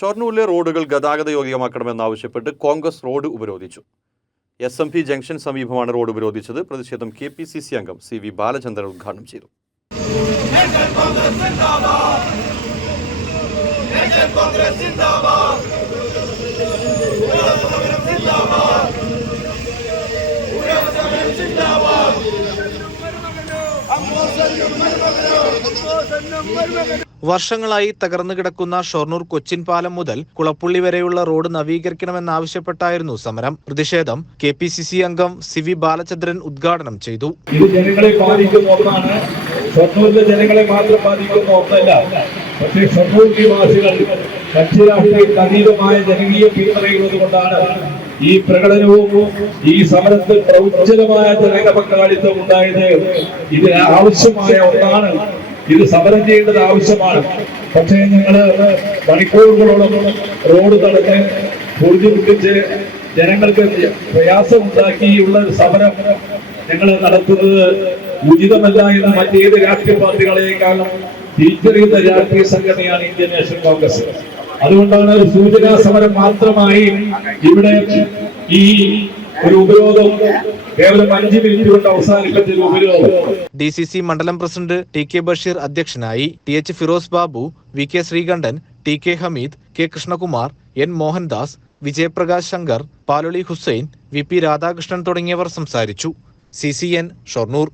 ഷൊർണൂരിലെ റോഡുകൾ ഗതാഗത യോഗ്യമാക്കണമെന്നാവശ്യപ്പെട്ട് കോൺഗ്രസ് റോഡ് ഉപരോധിച്ചു. എസ് എം പി ജംഗ്ഷൻ സമീപമാണ് റോഡ് ഉപരോധിച്ചത്. പ്രതിഷേധം കെ പി സി സി അംഗം സി വി ബാലചന്ദ്രൻ ഉദ്ഘാടനം ചെയ്തു. വർഷങ്ങളായി തകർന്നു കിടക്കുന്ന ഷൊർണൂർ കൊച്ചിൻ പാലം മുതൽ കുളപ്പുള്ളി വരെയുള്ള റോഡ് നവീകരിക്കണമെന്നാവശ്യപ്പെട്ടായിരുന്നു സമരം. പ്രതിഷേധം കെ പി സി സി അംഗം സി വി ബാലചന്ദ്രൻ ഉദ്ഘാടനം ചെയ്തു. ഇത് ജനങ്ങളെ ജനങ്ങളെ മാത്രം ബാധിക്കുന്ന ഒന്നല്ല. ഈ പ്രകടനവും ഈ സമരത്തിൽ പ്രൗജ്ജലമായ ജനക പങ്കാളിത്തം ഉണ്ടായത്. ഇതിന് ആവശ്യമായ ഒന്നാണ് ഇത് സമരം ചെയ്യേണ്ടത് ആവശ്യമാണ്. പക്ഷേ ഞങ്ങൾ മണിക്കൂറുകളോളം റോഡ് തടഞ്ഞ് മുട്ടിച്ച് ജനങ്ങൾക്ക് പ്രയാസമുണ്ടാക്കിയുള്ള സമരം ഞങ്ങൾ നടത്തുന്നത് ഉചിതമല്ല എന്ന് മറ്റേത് രാഷ്ട്രീയ പാർട്ടികളെക്കാളും തിരിച്ചറിയുന്ന രാഷ്ട്രീയ സംഘടനയാണ് ഇന്ത്യൻ നാഷണൽ കോൺഗ്രസ്. അതുകൊണ്ടാണ് ഒരു സൂചനാ സമരം മാത്രമായി ഇവിടെ ഈ ഒരു ഉപരോധം കേവലം അഞ്ച് മിനിറ്റ് കൊണ്ട് അവസാനിപ്പിച്ച ഉപരോധം. ഡി സി സി മണ്ഡലം പ്രസിഡന്റ് ടി കെ ബഷീർ അധ്യക്ഷനായി T H Firoz Babu V K Sreekantan T K Hameed K Krishnakumar N Mohandas Vijayaprakash Shankar Paloli Hussain V P Radhakrishnan തുടങ്ങിയവർ സംസാരിച്ചു. C C N Shoranur.